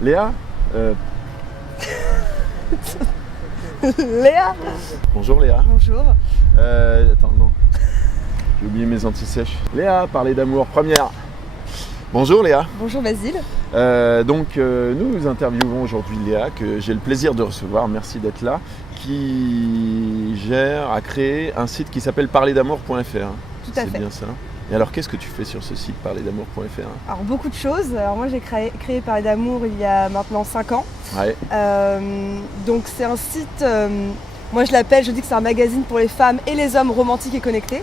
Léa Léa. Bonjour Léa. Bonjour. Attends, non. J'ai oublié mes anti-sèches. Léa, parler d'amour, première. Bonjour Léa. Bonjour Basile. Nous interviewons aujourd'hui Léa, que j'ai le plaisir de recevoir, merci d'être là, qui a créé un site qui s'appelle parlerdamour.fr. Tout à fait. C'est bien ça. Et alors, qu'est-ce que tu fais sur ce site parlerdamour.fr? Alors, beaucoup de choses. Alors, moi, j'ai créé Parler d'amour il y a maintenant 5 ans. Ouais. Donc, c'est un site, moi je dis que c'est un magazine pour les femmes et les hommes romantiques et connectés.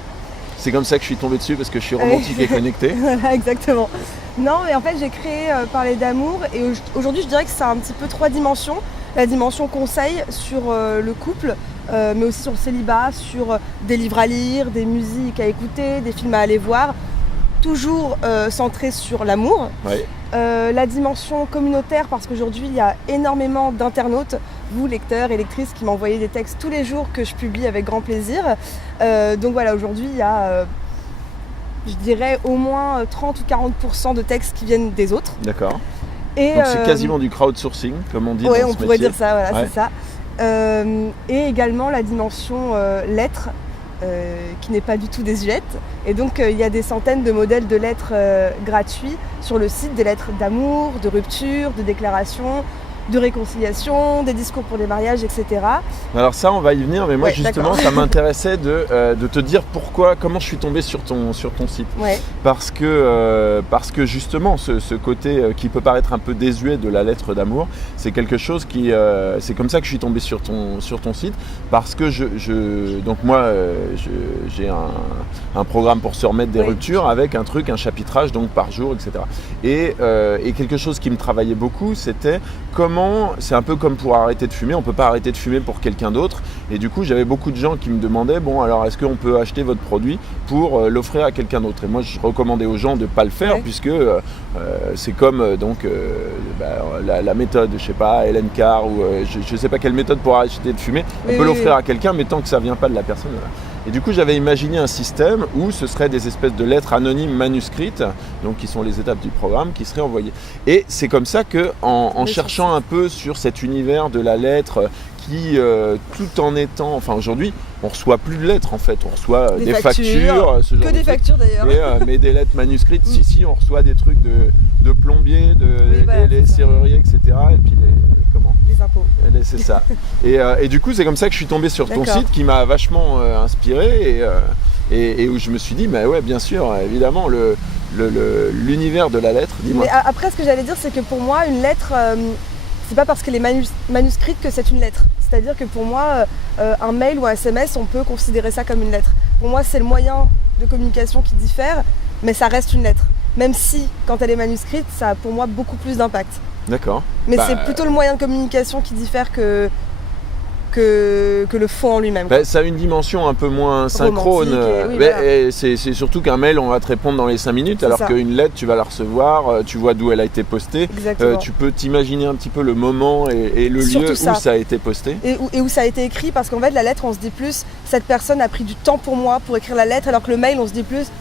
C'est comme ça que je suis tombé dessus, parce que je suis romantique et connecté. Voilà, exactement. Non, mais en fait, j'ai créé Parler d'amour et aujourd'hui, je dirais que ça a un petit peu 3 dimensions. La dimension conseil sur le couple, mais aussi sur le célibat, sur des livres à lire, des musiques à écouter, des films à aller voir, toujours centré sur l'amour. Ouais. La dimension communautaire, parce qu'aujourd'hui il y a énormément d'internautes, vous lecteurs et lectrices, qui m'envoyez des textes tous les jours que je publie avec grand plaisir. Donc voilà, aujourd'hui il y a je dirais au moins 30 ou 40% de textes qui viennent des autres. D'accord. Et donc c'est quasiment du crowdsourcing, comme on dit dans ce métier. Oui, on pourrait dire ça, voilà, ouais. C'est ça. Et également la dimension lettres, qui n'est pas du tout désuète. Et donc il y a des centaines de modèles de lettres gratuits sur le site, des lettres d'amour, de rupture, de déclaration, de réconciliation, des discours pour les mariages, etc. Alors ça, on va y venir, mais moi Ouais, justement, d'accord. ça m'intéressait de te dire comment je suis tombé sur ton site. Ouais. Parce que justement, ce côté qui peut paraître un peu désuet de la lettre d'amour, c'est quelque chose qui... c'est comme ça que je suis tombé sur ton site, parce que donc moi, j'ai un programme pour se remettre des Oui. ruptures, avec un chapitrage donc par jour, etc. Et quelque chose qui me travaillait beaucoup, c'était c'est un peu comme pour arrêter de fumer, on ne peut pas arrêter de fumer pour quelqu'un d'autre. Et du coup, j'avais beaucoup de gens qui me demandaient, bon, alors est-ce qu'on peut acheter votre produit pour l'offrir à quelqu'un d'autre? Et moi, je recommandais aux gens de ne pas le faire, Ouais. puisque c'est comme la méthode, je sais pas, Helen Carr, ou je ne sais pas quelle méthode pour arrêter de fumer. On peut l'offrir à quelqu'un, mais tant que ça ne vient pas de la personne. Voilà. Et du coup, j'avais imaginé un système où ce serait des espèces de lettres anonymes manuscrites, donc qui sont les étapes du programme, qui seraient envoyées. Et c'est comme ça que, en cherchant un peu sur cet univers de la lettre, qui, tout en étant... Enfin, aujourd'hui, on reçoit plus de lettres, en fait. On reçoit des factures, ce genre que des factures d'ailleurs. mais des lettres manuscrites, si, on reçoit des trucs de plombier, les serruriers, etc. Et puis les impôts. C'est ça. Et du coup, c'est comme ça que je suis tombé sur ton site, qui m'a vachement inspiré, et où je me suis dit, bah ouais, bien sûr, évidemment, l'univers de la lettre, dis-moi. Mais après, ce que j'allais dire, c'est que pour moi, une lettre, c'est pas parce qu'elle est manuscrite que c'est une lettre. C'est-à-dire que pour moi, un mail ou un SMS, on peut considérer ça comme une lettre. Pour moi, c'est le moyen de communication qui diffère, mais ça reste une lettre. Même si, quand elle est manuscrite, ça a pour moi beaucoup plus d'impact. D'accord. Mais c'est plutôt le moyen de communication qui diffère que le fond en lui-même. Ça a une dimension un peu moins synchrone. Et c'est surtout qu'un mail, on va te répondre dans les 5 minutes, alors qu'une lettre, tu vas la recevoir, tu vois d'où elle a été postée. Tu peux t'imaginer un petit peu le moment et le lieu où ça a été posté. Et où ça a été écrit, parce qu'en fait, la lettre, on se dit plus, cette personne a pris du temps pour moi pour écrire la lettre, alors que le mail, on se dit plus,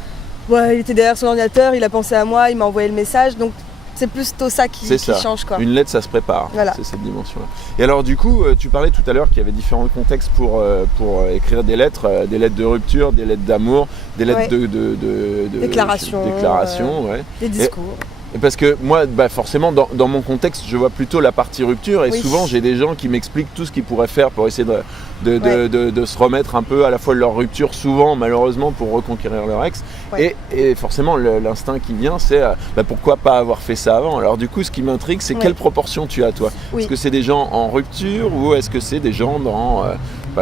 ouais, il était derrière son ordinateur, il a pensé à moi, il m'a envoyé le message. Donc, c'est plutôt ça qui change, quoi. Une lettre, ça se prépare, voilà. C'est cette dimension-là. Et alors du coup, tu parlais tout à l'heure qu'il y avait différents contextes pour écrire des lettres de rupture, des lettres d'amour, des lettres de déclaration, ouais. Des discours. Et parce que moi, forcément, dans mon contexte, je vois plutôt la partie rupture, et souvent j'ai des gens qui m'expliquent tout ce qu'ils pourraient faire pour essayer de se remettre un peu à la fois de leur rupture, souvent malheureusement pour reconquérir leur ex. Et forcément, l'instinct qui vient, c'est pourquoi pas avoir fait ça avant. Alors du coup, ce qui m'intrigue, c'est quelle proportion tu as, toi. Est-ce que c'est des gens en rupture, ou est-ce que c'est des gens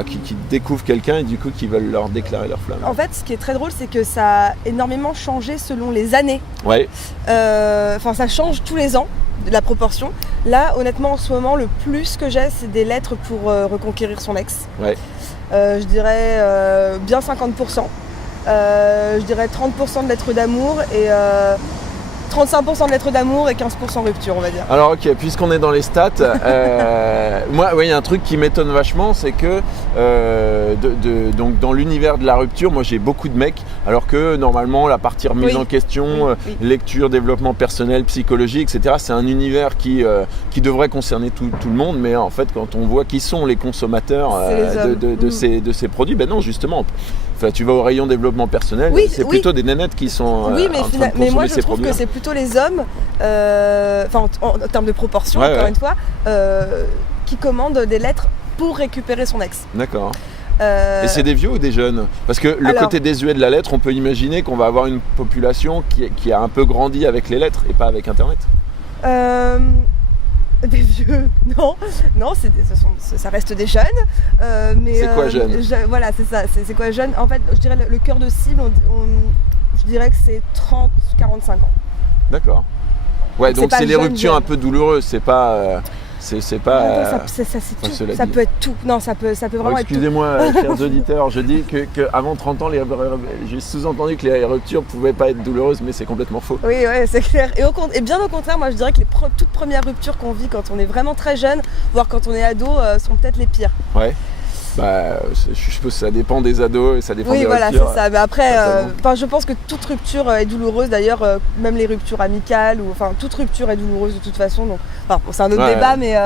qui découvrent quelqu'un et du coup qui veulent leur déclarer leur flamme? En fait, ce qui est très drôle, c'est que ça a énormément changé selon les années. Ouais. Ça change tous les ans, la proportion. Là, honnêtement, en ce moment, le plus que j'ai, c'est des lettres pour reconquérir son ex. Ouais. Je dirais bien 50%. Je dirais 30% de lettres d'amour et 35% de lettres d'amour et 15% rupture, on va dire. Alors ok, puisqu'on est dans les stats, moi, il y a un truc qui m'étonne vachement, c'est que donc dans l'univers de la rupture, moi j'ai beaucoup de mecs, alors que normalement la partie remise en question, lecture, développement personnel, psychologie, etc., c'est un univers qui devrait concerner tout le monde, mais en fait quand on voit qui sont les consommateurs de ces produits, ben non justement. Enfin, tu vas au rayon développement personnel, c'est plutôt des nénettes qui sont en train de consommer mais moi je trouve produits. Que c'est plutôt les hommes, en termes de proportion, une fois, qui commandent des lettres pour récupérer son ex. D'accord. Et c'est des vieux ou des jeunes? Parce que côté désuet de la lettre, on peut imaginer qu'on va avoir une population qui a un peu grandi avec les lettres et pas avec Internet. Des vieux, non, ça reste des jeunes. Mais c'est quoi jeune? Voilà, c'est ça, c'est quoi jeune? En fait, je dirais le cœur de cible, je dirais que c'est 30-45 ans. D'accord. Ouais, donc c'est les ruptures un peu douloureuses, c'est pas... C'est pas. Ça peut être tout. Non, ça peut vraiment être tout. Excusez-moi, chers auditeurs, je dis qu'avant 30 ans, j'ai sous-entendu que les ruptures pouvaient pas être douloureuses, mais c'est complètement faux. Oui, c'est clair. Et bien au contraire, moi je dirais que les toutes premières ruptures qu'on vit quand on est vraiment très jeune, voire quand on est ado, sont peut-être les pires. Ouais. Bah, je suppose que ça dépend des ados et ça dépend des ruptures. Oui, voilà, c'est ça. Mais après, je pense que toute rupture est douloureuse. D'ailleurs, même les ruptures amicales, toute rupture est douloureuse de toute façon. Donc, c'est un autre débat, mais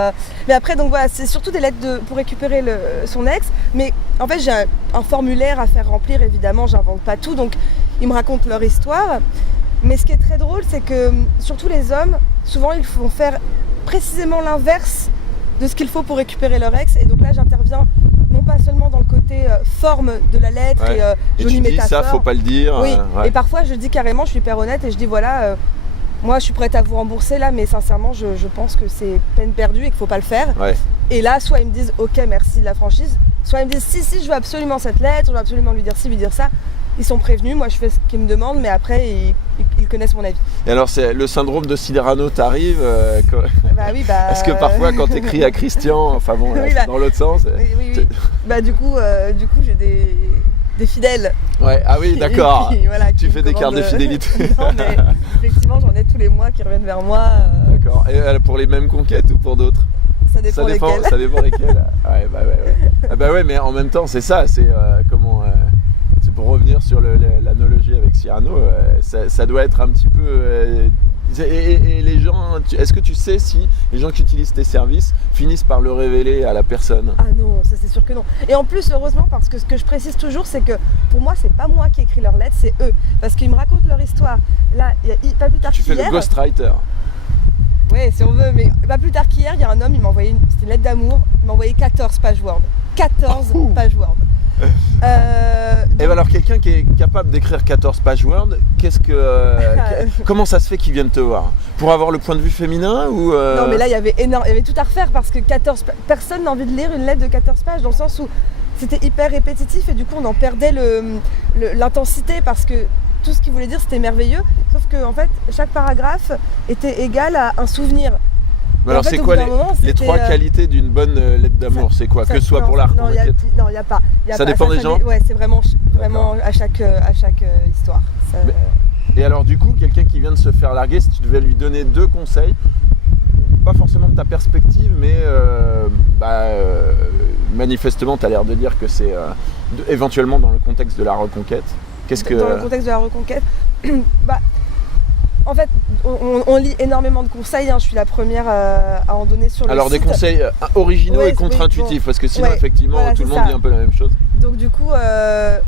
après, donc voilà, c'est surtout des lettres pour récupérer son ex. Mais en fait, j'ai un formulaire à faire remplir. Évidemment, j'invente pas tout. Donc, ils me racontent leur histoire. Mais ce qui est très drôle, c'est que surtout les hommes, souvent, ils vont faire précisément l'inverse de ce qu'il faut pour récupérer leur ex. Et donc là, j'interviens non pas seulement dans le côté forme de la lettre et jolie métaphore. Et tu dis ça, faut pas le dire. Oui, et parfois je dis carrément, je suis hyper honnête et je dis voilà, moi je suis prête à vous rembourser là, mais sincèrement je pense que c'est peine perdue et qu'il faut pas le faire. Ouais. Et là, soit ils me disent ok, merci de la franchise, soit ils me disent si, je veux absolument cette lettre, je veux absolument lui dire ci, lui dire ça. Ils sont prévenus, moi je fais ce qu'ils me demandent, mais après ils connaissent mon avis. Et alors c'est le syndrome de Cyrano t'arrive Parce que parfois quand tu écris à Christian, dans l'autre sens. Oui. Du coup j'ai des fidèles. Ouais, ah oui, d'accord. Voilà, tu fais des cartes de fidélité. Non, mais effectivement j'en ai tous les mois qui reviennent vers moi. D'accord. Et pour les mêmes conquêtes ou pour d'autres? Ça dépend lesquelles. Ça dépend lesquelles. Ouais, mais en même temps c'est ça, c'est pour revenir sur l'analogie avec Cyrano, ça doit être un petit peu... et les gens, est-ce que tu sais si les gens qui utilisent tes services finissent par le révéler à la personne? Ah non, ça c'est sûr que non. Et en plus, heureusement, parce que ce que je précise toujours, c'est que pour moi, c'est pas moi qui écris leurs lettres, c'est eux. Parce qu'ils me racontent leur histoire. Là, pas plus tard qu'hier... Tu fais le ghostwriter. Oui, si on veut, mais pas plus tard qu'hier, il y a un homme, il m'a envoyé c'était une lettre d'amour, il m'a envoyé 14 pages Word. 14 pages Word. Et alors quelqu'un qui est capable d'écrire 14 pages Word, comment ça se fait qu'il vienne te voir? Pour avoir le point de vue féminin ou Non mais là il y avait tout à refaire parce que personne n'a envie de lire une lettre de 14 pages dans le sens où c'était hyper répétitif et du coup on en perdait l'intensité parce que tout ce qu'il voulait dire c'était merveilleux, sauf que en fait chaque paragraphe était égal à un souvenir. Mais alors c'est quoi les trois qualités d'une bonne lettre d'amour? C'est quoi? Que ce soit pour l'art? Non, il n'y a pas. Ça dépend des gens? Ouais, c'est vraiment à chaque histoire. Et alors du coup, quelqu'un qui vient de se faire larguer, si tu devais lui donner 2 conseils, pas forcément de ta perspective, mais manifestement, tu as l'air de dire que c'est éventuellement dans le contexte de la reconquête. Dans le contexte de la reconquête en fait, on lit énormément de conseils, je suis la première à en donner sur le site. Alors des conseils originaux et contre-intuitifs, parce que sinon effectivement tout le monde dit un peu la même chose. Donc du coup,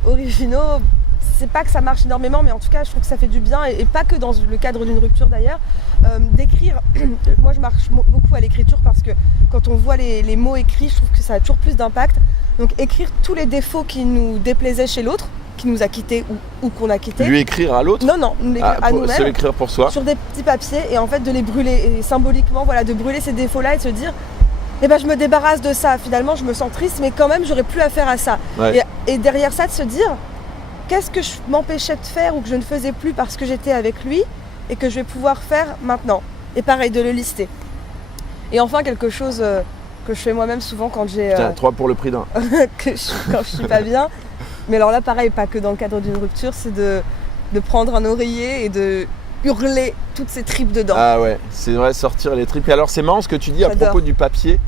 originaux, c'est pas que ça marche énormément, mais en tout cas je trouve que ça fait du bien, et pas que dans le cadre d'une rupture d'ailleurs, d'écrire. Moi je marche beaucoup à l'écriture parce que quand on voit les mots écrits, je trouve que ça a toujours plus d'impact. Donc écrire tous les défauts qui nous déplaisaient chez l'autre, qui nous a quittés ou qu'on a quittés. Lui écrire à l'autre? Non, l'écrire à nous-mêmes. Se l'écrire pour soi. Sur des petits papiers et en fait de les brûler. Et symboliquement, de brûler ces défauts-là et de se dire je me débarrasse de ça. Finalement, je me sens triste, mais quand même, j'aurais plus affaire à ça. Ouais. Et derrière ça, de se dire qu'est-ce que je m'empêchais de faire ou que je ne faisais plus parce que j'étais avec lui et que je vais pouvoir faire maintenant. Et pareil, de le lister. Et enfin, quelque chose que je fais moi-même souvent quand j'ai... 3 pour le prix d'un. Quand je suis pas bien. Mais alors là, pareil, pas que dans le cadre d'une rupture, c'est de prendre un oreiller et de hurler toutes ces tripes dedans. Ah ouais, c'est vrai, sortir les tripes. Et alors c'est marrant ce que tu dis à propos du papier,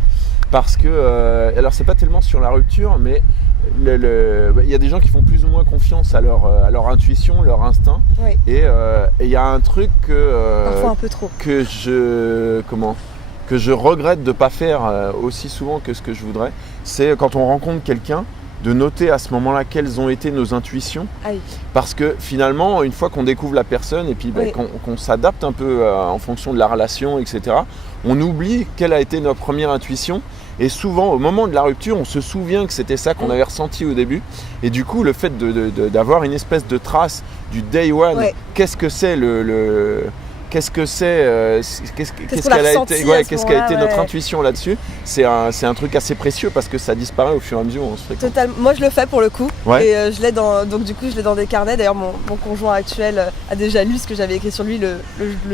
parce que, alors c'est pas tellement sur la rupture, mais il y a des gens qui font plus ou moins confiance à leur intuition, leur instinct. Oui. Et il y a un truc parfois un peu trop. que je regrette de ne pas faire aussi souvent que ce que je voudrais, c'est quand on rencontre quelqu'un, de noter à ce moment-là quelles ont été nos intuitions. Aïe. Parce que finalement, une fois qu'on découvre la personne et puis qu'on s'adapte un peu en fonction de la relation, etc., on oublie quelle a été notre première intuition. Et souvent, au moment de la rupture, on se souvient que c'était ça qu'on avait ressenti au début. Et du coup, le fait d'avoir une espèce de trace du day one, qu'est-ce que c'est qu'est-ce qu'elle a été notre intuition là-dessus, c'est un truc assez précieux parce que ça disparaît au fur et à mesure où on se fréquente. Totalement. Moi je le fais pour le coup et je l'ai donc du coup je l'ai dans des carnets. D'ailleurs mon conjoint actuel a déjà lu ce que j'avais écrit sur lui.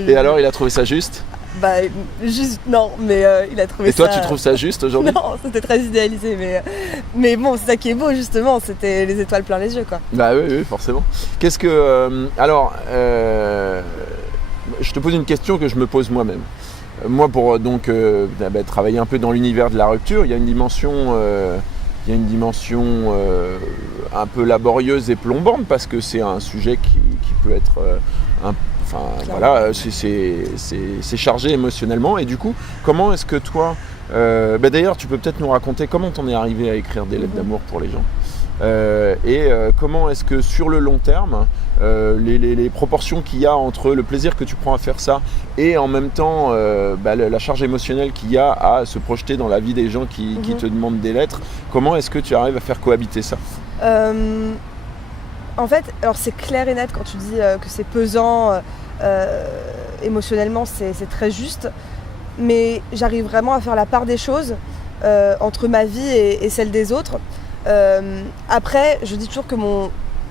Et alors il a trouvé ça juste? Bah juste non, mais il a trouvé ça... Et toi tu trouves ça juste aujourd'hui? Non, c'était très idéalisé, mais bon, c'est ça qui est beau justement, c'était les étoiles plein les yeux quoi. Bah oui, forcément. Qu'est-ce que... je te pose une question que je me pose moi-même. Moi, pour travailler un peu dans l'univers de la rupture, il y a une dimension, un peu laborieuse et plombante parce que c'est un sujet qui peut être c'est chargé émotionnellement. Et du coup, comment est-ce que toi, d'ailleurs, tu peux peut-être nous raconter comment t'en es arrivé à écrire des lettres d'amour pour les gens. Comment est-ce que sur le long terme, les proportions qu'il y a entre le plaisir que tu prends à faire ça et en même temps la charge émotionnelle qu'il y a à se projeter dans la vie des gens qui te demandent des lettres, comment est-ce que tu arrives à faire cohabiter ça? En fait, alors c'est clair et net quand tu dis que c'est pesant émotionnellement, c'est très juste, mais j'arrive vraiment à faire la part des choses entre ma vie et celle des autres. Après, je dis toujours que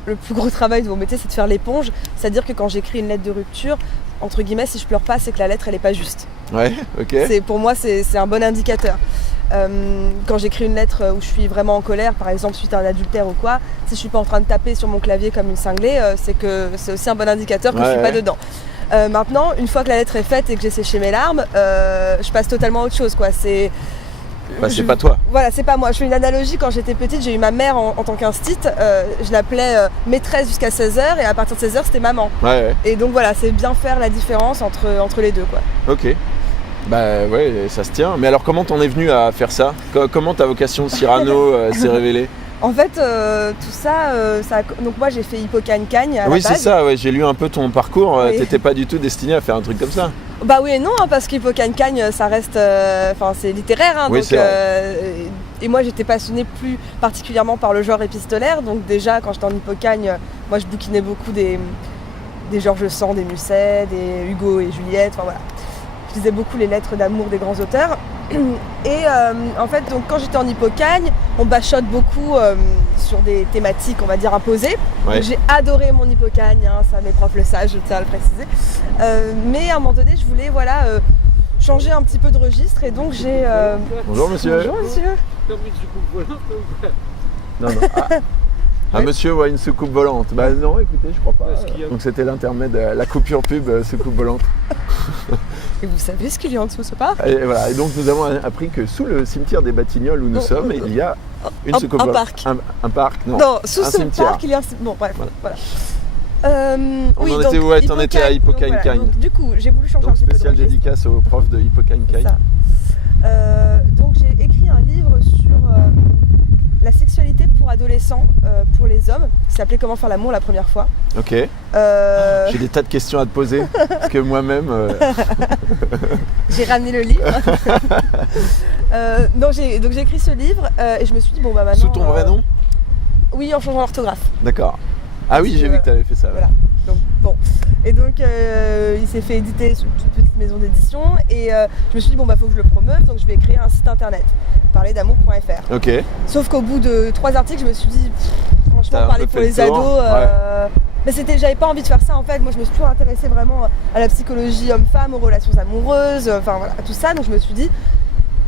le plus gros travail de mon métier, c'est de faire l'éponge. C'est-à-dire que quand j'écris une lettre de rupture, entre guillemets, si je pleure pas, c'est que la lettre, elle est pas juste. Ouais, ok. Pour moi, c'est un bon indicateur. Quand j'écris une lettre où je suis vraiment en colère, par exemple suite à un adultère ou quoi, si je suis pas en train de taper sur mon clavier comme une cinglée, c'est aussi un bon indicateur que je suis pas dedans. Maintenant, une fois que la lettre est faite et que j'ai séché mes larmes, je passe totalement à autre chose, quoi. C'est pas toi. Voilà, c'est pas moi. Je fais une analogie. Quand j'étais petite, j'ai eu ma mère en tant qu'instite. Je l'appelais maîtresse jusqu'à 16h et à partir de 16h, c'était maman. Ouais. Et donc voilà, c'est bien faire la différence entre les deux, quoi. Ok. Bah ouais, ça se tient. Mais alors comment t'en es venu à faire ça? Comment ta vocation Cyrano s'est révélée? En fait, tout ça, donc moi j'ai fait Hippocagne à la base. C'est ça, ouais, j'ai lu un peu ton parcours. T'étais pas du tout destiné à faire un truc comme ça. Bah oui et non, parce qu'Hippocagne, ça reste, c'est littéraire, oui, donc, et moi j'étais passionnée plus particulièrement par le genre épistolaire, donc déjà quand j'étais en Hippocagne, moi je bouquinais beaucoup des George Sand, des Musset, des Hugo et Juliette, enfin voilà. Je lisais beaucoup les lettres d'amour des grands auteurs. Et en fait, donc, quand j'étais en Hippocagne, on bachote beaucoup sur des thématiques, on va dire, imposées. Ouais. Donc, j'ai adoré mon Hippocagne, ça mes profs le savent, je tiens à le préciser. Mais à un moment donné, je voulais changer un petit peu de registre et donc j'ai... Bonjour monsieur. Bonjour monsieur. Non. Un monsieur ou une soucoupe volante? Bah non, écoutez, je crois pas. Donc c'était l'intermède, la coupure pub soucoupe volante. Et vous savez ce qu'il y a en dessous, c'est pas? Et voilà. Et donc nous avons appris que sous le cimetière des Batignolles où nous sommes, il y a une soucoupe volante. Parc. Un parc, non. Non, sous ce cimetière. parc, il y a un... Bon, bref, voilà. T'en étais à Hippocagne. Donc, du coup, j'ai voulu changer un petit peu de registre. Spéciale dédicace au prof de Hippocagne. Donc j'ai écrit un livre sur la sexualité pour adolescents, pour les hommes, qui s'appelait Comment faire l'amour la première fois. Ok. J'ai des tas de questions à te poser, parce que moi-même... J'ai ramené le livre. Donc j'ai écrit ce livre et je me suis dit, bon bah maintenant... Sous ton vrai nom? Oui, en changeant l'orthographe. D'accord. Ah oui, j'ai vu que tu avais fait ça. Voilà. Donc, bon. Et donc il s'est fait éditer sur une toute petite maison d'édition et je me suis dit bon bah faut que je le promeuve, donc je vais créer un site internet, parlerdamour.fr. Ok. Sauf qu'au bout de 3 articles, je me suis dit franchement parler pour les ados, mais j'avais pas envie de faire ça en fait. Moi je me suis toujours intéressée vraiment à la psychologie homme-femme, aux relations amoureuses, enfin voilà, tout ça. Donc je me suis dit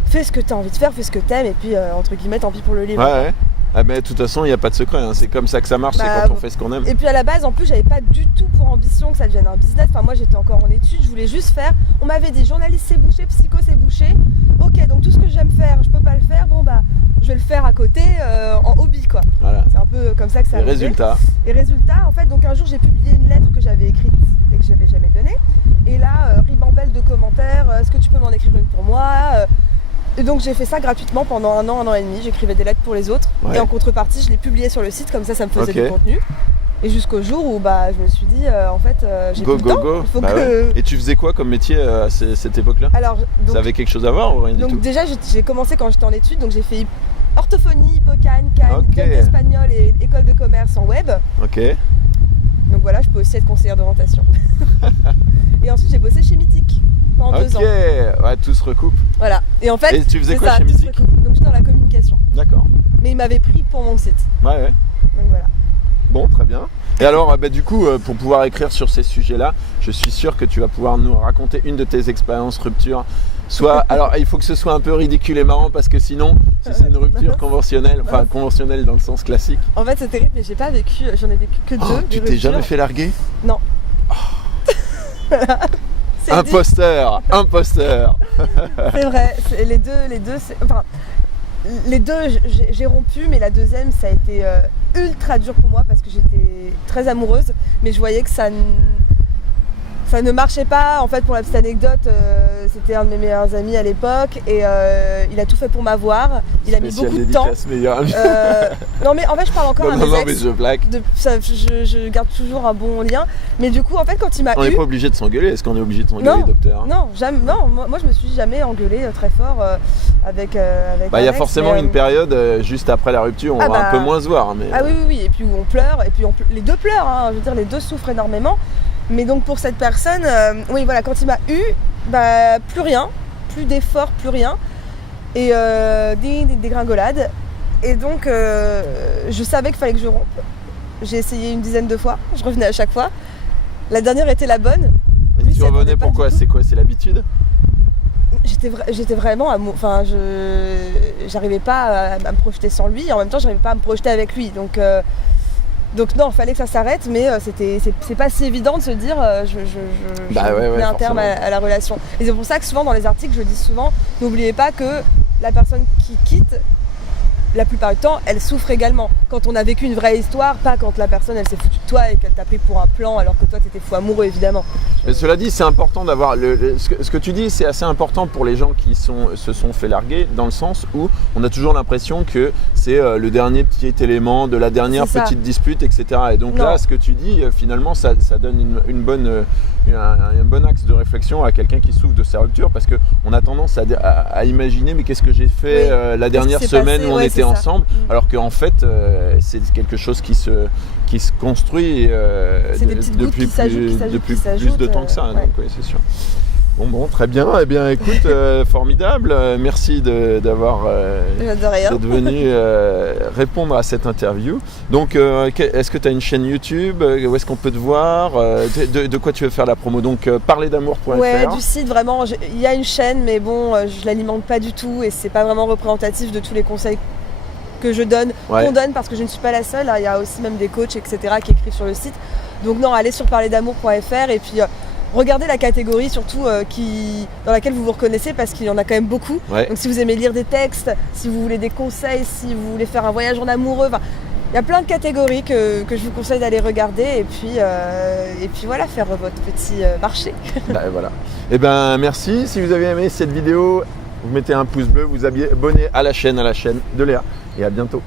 fais ce que tu as envie de faire, fais ce que t'aimes et puis entre guillemets tant pis pour le livre. Ouais. Ah mais de toute façon, il n'y a pas de secret, hein. C'est comme ça que ça marche, c'est quand on fait ce qu'on aime. Et puis à la base, en plus, j'avais pas du tout pour ambition que ça devienne un business. Enfin, moi, j'étais encore en études, je voulais juste faire. On m'avait dit journaliste c'est bouché, psycho c'est bouché. Ok, donc tout ce que j'aime faire, je peux pas le faire. Bon bah, je vais le faire à côté en hobby quoi. Voilà. C'est un peu comme ça que ça. Les résultats. Et résultat, en fait, donc un jour j'ai publié une lettre que j'avais écrite et que j'avais jamais donnée. Et là, ribambelle de commentaires. Est-ce que tu peux m'en écrire une pour moi? Et donc j'ai fait ça gratuitement pendant un an et demi, j'écrivais des lettres pour les autres et en contrepartie je les publiais sur le site, comme ça me faisait du contenu. Et jusqu'au jour où je me suis dit en fait j'ai plus le temps. Il faut que... Et tu faisais quoi comme métier à cette époque-là? Alors, donc, ça avait quelque chose à voir ou rien du tout? Donc déjà j'ai commencé quand j'étais en études, donc j'ai fait orthophonie, Hippocagne, Cannes, espagnol et école de commerce en web. Ok. Donc voilà, je peux aussi être conseillère d'orientation. Et ensuite j'ai bossé chez Mythique. Pendant 2 ans. Ouais, tout se recoupe. Voilà. Et en fait, et tu faisais quoi chez Mythique? Donc j'étais dans la communication. D'accord. Mais il m'avait pris pour mon site. Ouais. Donc voilà. Bon, très bien. Et alors, du coup, pour pouvoir écrire sur ces sujets-là, je suis sûr que tu vas pouvoir nous raconter une de tes expériences rupture. Alors, il faut que ce soit un peu ridicule et marrant parce que sinon, si c'est une rupture conventionnelle, enfin conventionnelle dans le sens classique. En fait, c'est terrible, mais j'ai pas vécu, j'en ai vécu que 2. Tu t'es jamais fait larguer? Non. Imposteur. C'est vrai, les deux, j'ai rompu, mais la deuxième, ça a été ultra dur pour moi parce que j'étais très amoureuse, mais je voyais que ça ne marchait pas. En fait, pour la petite anecdote, c'était un de mes meilleurs amis à l'époque et il a tout fait pour m'avoir. Il a mis beaucoup de temps. Non mais en fait, je parle encore à mes ex. Mais je blague. Je garde toujours un bon lien. Mais du coup, en fait, quand il m'a On n'est pas obligé de s'engueuler. Est-ce qu'on est obligé de s'engueuler, docteur? Non, jamais. Non, moi je me suis jamais engueulée très fort avec. Il y a forcément une période juste après la rupture où on va un peu moins se voir. Mais, Ah oui, et puis où on pleure, et puis les deux pleurent. Hein, je veux dire, les deux souffrent énormément. Mais donc pour cette personne, oui voilà, quand il m'a eu, plus rien, plus d'efforts, plus rien, et des dégringolades. Et donc je savais qu'il fallait que je rompe. J'ai essayé une dizaine de fois, je revenais à chaque fois. La dernière était la bonne. Et tu revenais pourquoi? C'est quoi? C'est l'habitude? J'étais vraiment enfin j'arrivais pas à me projeter sans lui, et en même temps j'arrivais pas à me projeter avec lui. Donc non, il fallait que ça s'arrête, mais c'est pas si évident de se dire je mets un terme à la relation. Et c'est pour ça que souvent dans les articles, je dis souvent, n'oubliez pas que la personne qui quitte, la plupart du temps, elle souffre également. Quand on a vécu une vraie histoire, pas quand la personne elle s'est foutue de toi et qu'elle t'a pris pour un plan alors que toi t'étais fou amoureux évidemment. Mais cela dit, c'est important d'avoir ce que tu dis, c'est assez important pour les gens qui se sont fait larguer, dans le sens où on a toujours l'impression que c'est le dernier petit élément de la dernière petite dispute, etc. Et donc là, ce que tu dis, finalement, ça donne un bon axe de réflexion à quelqu'un qui souffre de sa rupture, parce qu'on a tendance à imaginer mais qu'est-ce que j'ai fait la dernière semaine où on était ensemble, alors qu'en fait c'est quelque chose qui se construit depuis plus de temps que ça, donc oui, c'est sûr. Bon, très bien. Eh bien, écoute, formidable. Merci d'être venu répondre à cette interview. Donc, est-ce que tu as une chaîne YouTube? Où est-ce qu'on peut te voir? De quoi tu veux faire la promo? Donc, parlerdamour.fr. Ouais, du site, vraiment. Il y a une chaîne, mais bon, je l'alimente pas du tout et c'est pas vraiment représentatif de tous les conseils que je donne, qu'on donne, parce que je ne suis pas la seule. Il y a aussi même des coachs, etc. qui écrivent sur le site. Donc non, allez sur parlerdamour.fr et puis regardez la catégorie surtout dans laquelle vous vous reconnaissez, parce qu'il y en a quand même beaucoup. Donc si vous aimez lire des textes, si vous voulez des conseils, si vous voulez faire un voyage en amoureux, il y a plein de catégories que je vous conseille d'aller regarder et puis voilà, faire votre petit marché. Voilà. Eh ben merci. Si vous avez aimé cette vidéo, vous mettez un pouce bleu, vous abonnez à la chaîne de Léa, et à bientôt.